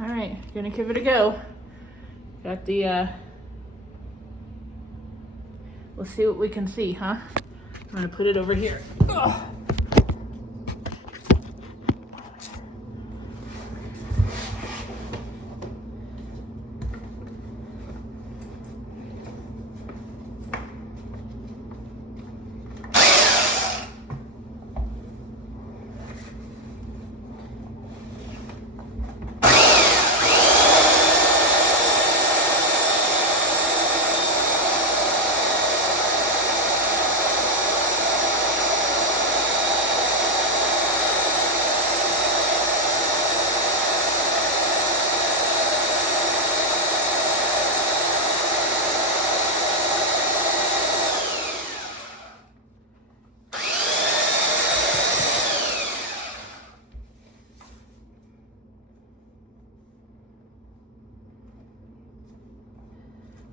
All right, gonna give it a go. Got the, we'll see what we can see, huh? I'm gonna put it over here. Ugh.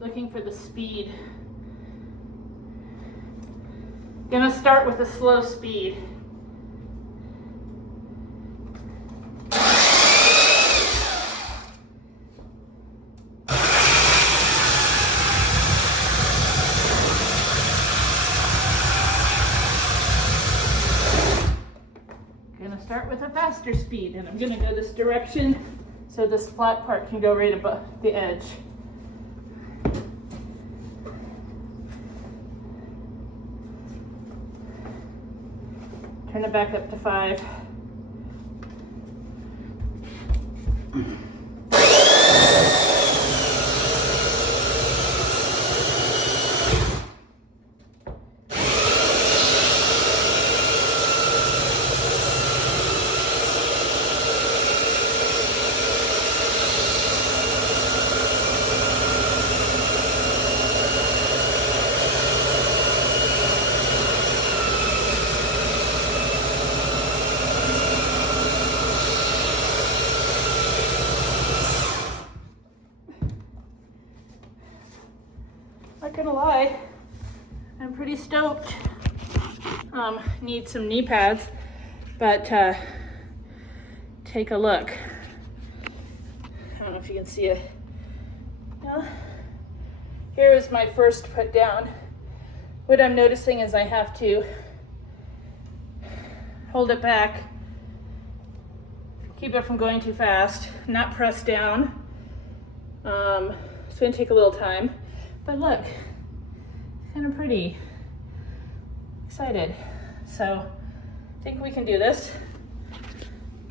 Looking for the speed. Gonna start with a slow speed. Gonna start with a faster speed, and I'm gonna go this direction so this flat part can go right above the edge. Turn it back up to 5. Not gonna lie, I'm pretty stoked. Need some knee pads, but take a look. I don't know if you can see it. Here is my first put down. What I'm noticing is I have to hold it back, keep it from going too fast, not press down. It's gonna take a little time. But look, it's kind of pretty. Excited. So I think we can do this.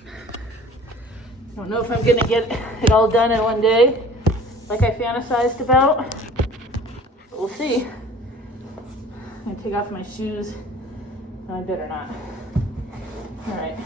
I don't know if I'm gonna get it all done in one day like I fantasized about, but we'll see. I'm gonna take off my shoes. No, I better not. All right.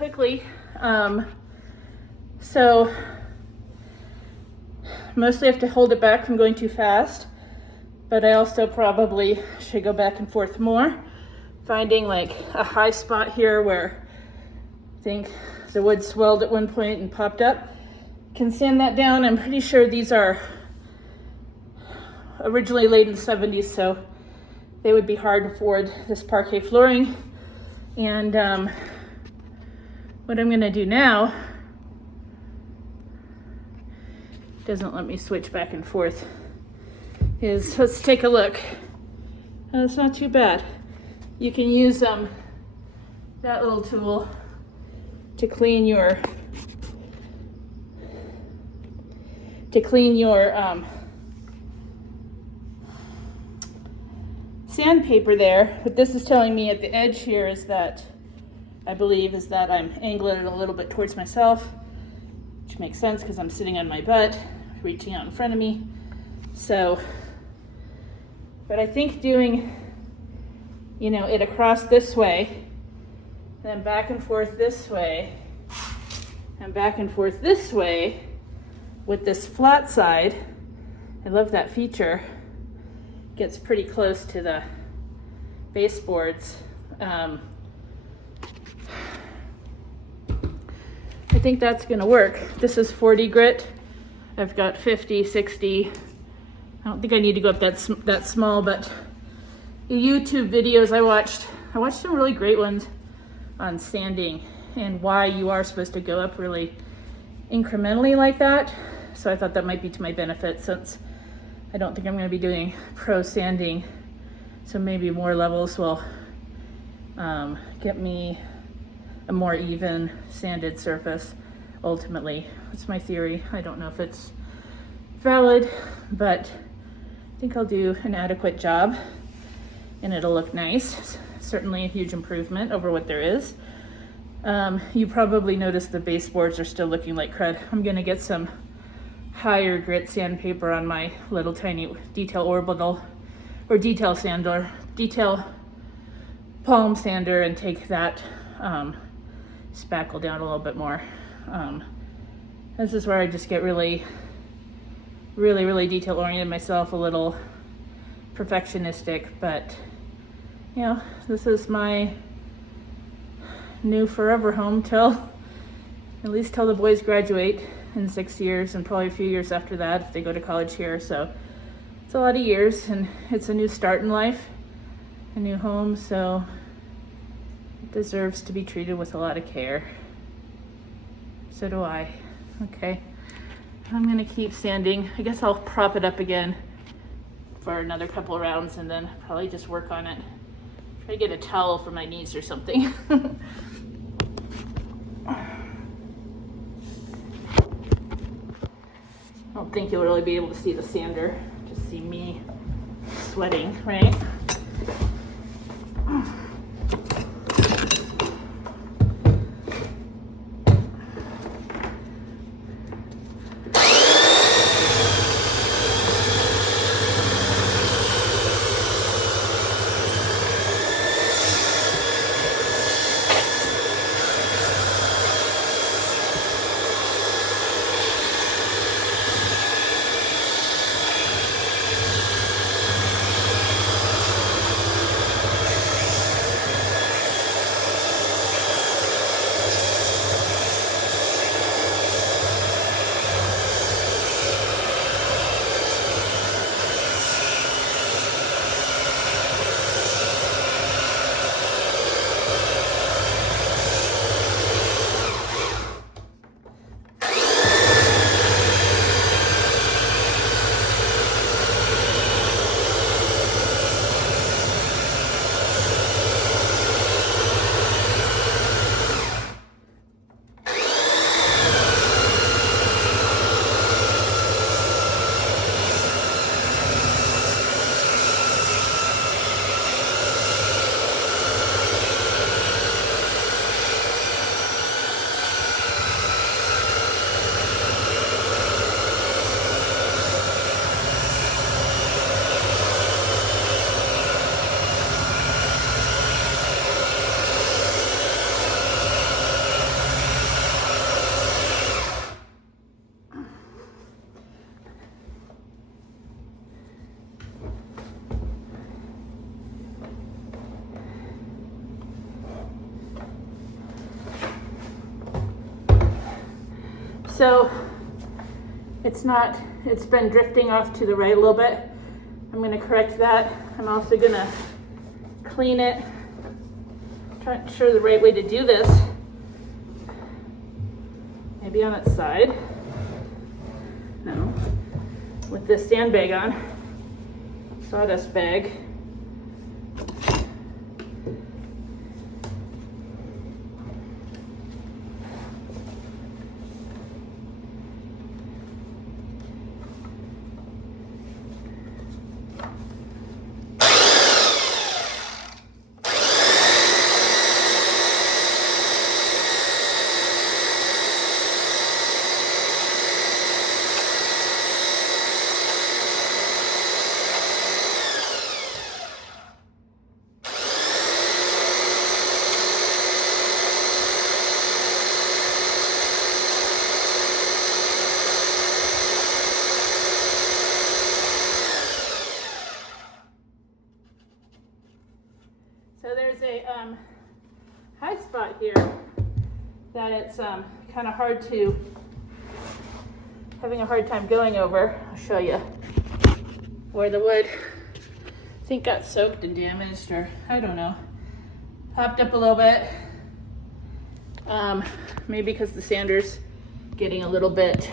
quickly. So mostly I have to hold it back from going too fast, but I also probably should go back and forth more, finding like a high spot here where I think the wood swelled at one point and popped up. Can sand that down. I'm pretty sure these are originally laid in the 70s, so they would be hard to afford this parquet flooring. And what I'm gonna do now, doesn't let me switch back and forth, is let's take a look. It's not too bad. You can use that little tool to clean your sandpaper there. What this is telling me at the edge here is that, I believe, is that I'm angling it a little bit towards myself, which makes sense because I'm sitting on my butt, reaching out in front of me. So, but I think doing, you know, it across this way, then back and forth this way, and back and forth this way with this flat side, I love that feature, gets pretty close to the baseboards. I think that's gonna work. This is 40 grit. I've got 50, 60. I don't think I need to go up that small, but the YouTube videos I watched some really great ones on sanding and why you are supposed to go up really incrementally like that. So I thought that might be to my benefit, since I don't think I'm going to be doing pro sanding. So maybe more levels will get me a more even sanded surface ultimately. That's my theory. I don't know if it's valid, but I think I'll do an adequate job and it'll look nice. Certainly a huge improvement over what there is. You probably noticed the baseboards are still looking like crud. I'm gonna get some higher grit sandpaper on my little tiny detail orbital or detail sander, detail palm sander, and take that spackle down a little bit more. This is where I just get really detail oriented myself, a little perfectionistic, but you know, this is my new forever home at least till the boys graduate in 6 years, and probably a few years after that if they go to college here. So it's a lot of years, and it's a new start in life, a new home, so it deserves to be treated with a lot of care. So do I. Okay, I'm gonna keep sanding. I guess I'll prop it up again for another couple of rounds and then probably just work on it. Try to get a towel for my knees or something. I don't think you'll really be able to see the sander, just see me sweating, right? So it's been drifting off to the right a little bit. I'm gonna correct that. I'm also gonna clean it. Trying to show the right way to do this. Maybe on its side. No. With this sandbag on. Sawdust bag. So there's a high spot here that it's kind of having a hard time going over. I'll show you where the wood, I think, got soaked and damaged, or I don't know, popped up a little bit. Maybe because the sander's getting a little bit,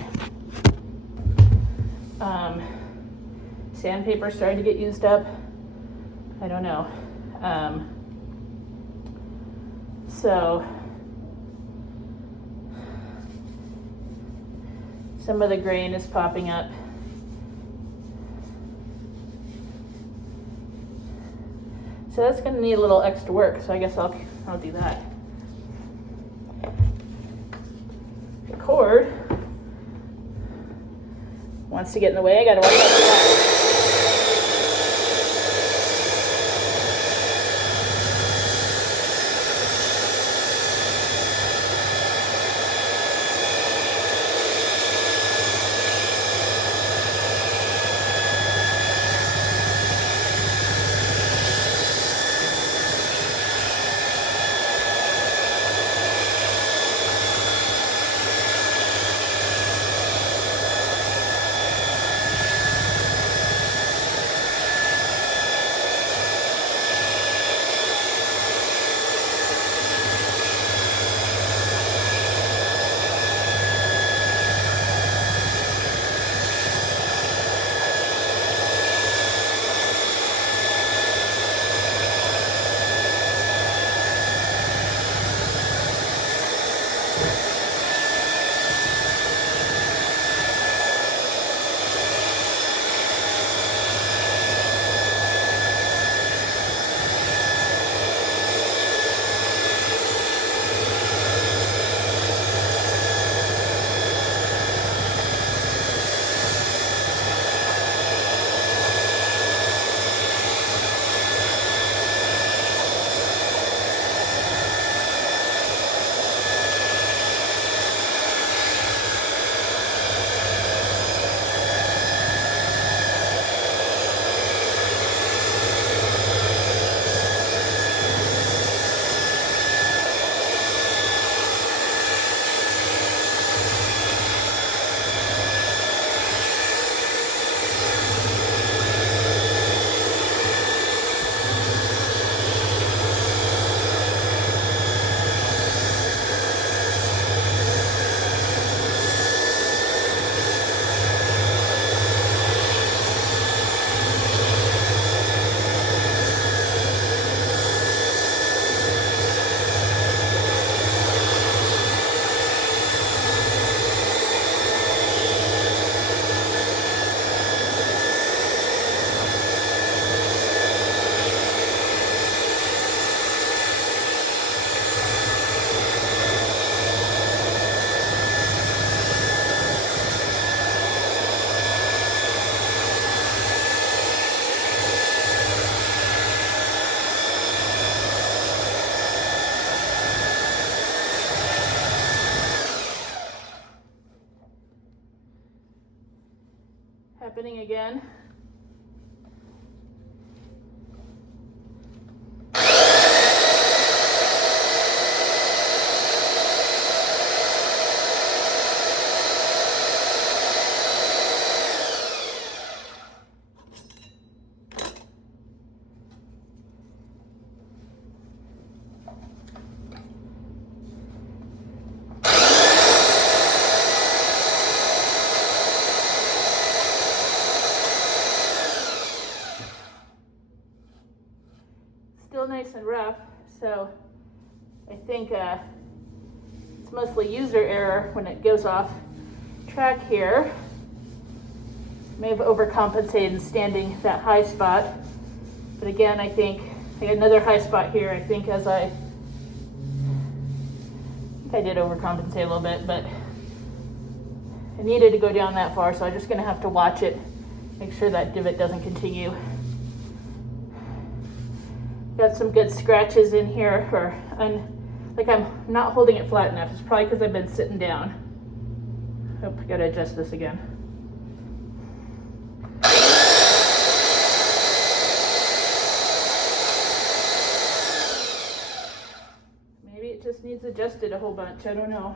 sandpaper starting to get used up. I don't know. So some of the grain is popping up. So that's gonna need a little extra work, so I guess I'll do that. The cord wants to get in the way. I gotta watch out for that. Happening again. nice and rough, so I think it's mostly user error when it goes off track here. May have overcompensated in standing that high spot, but again, I think I got another high spot here. I think I did overcompensate a little bit, but I needed to go down that far, so I'm just gonna have to watch it, make sure that divot doesn't continue. Got some good scratches in here, like I'm not holding it flat enough. It's probably because I've been sitting down. Oh, I gotta adjust this again. Maybe it just needs adjusted a whole bunch, I don't know.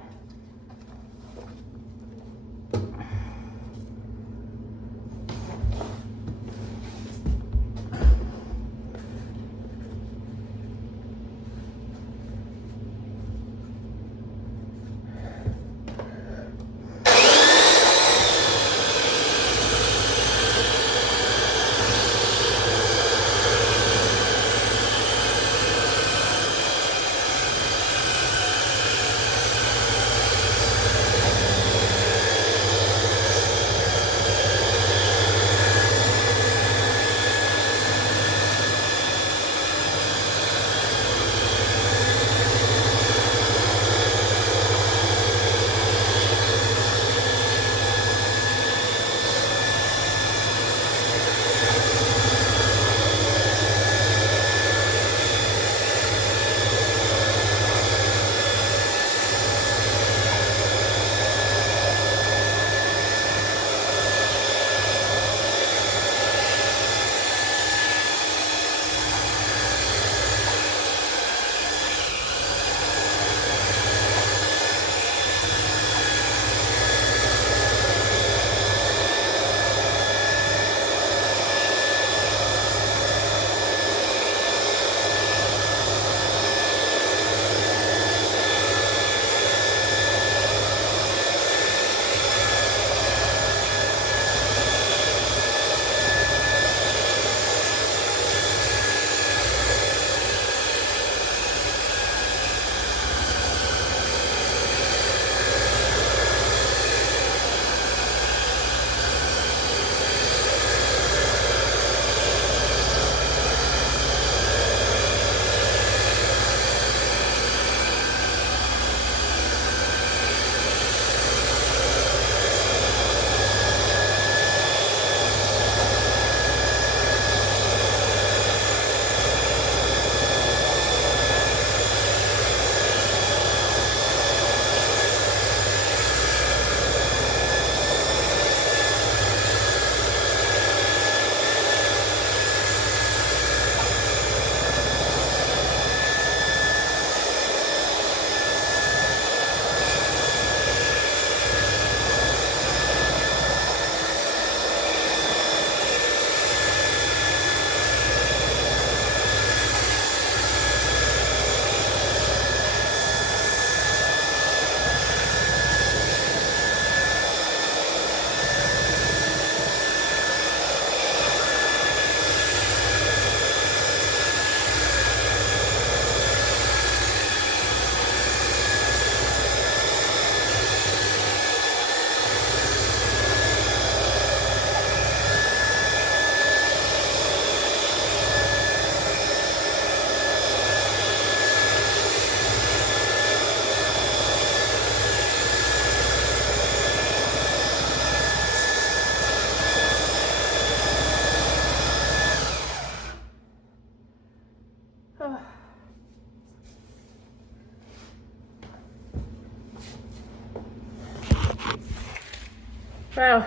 Wow.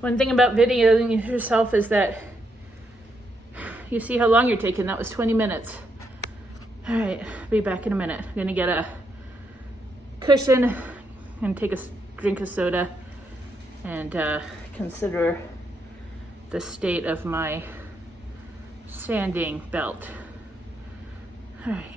One thing about videoing yourself is that you see how long you're taking. That was 20 minutes. All right, be back in a minute. I'm gonna get a cushion and take a drink of soda and consider the state of my sanding belt. All right.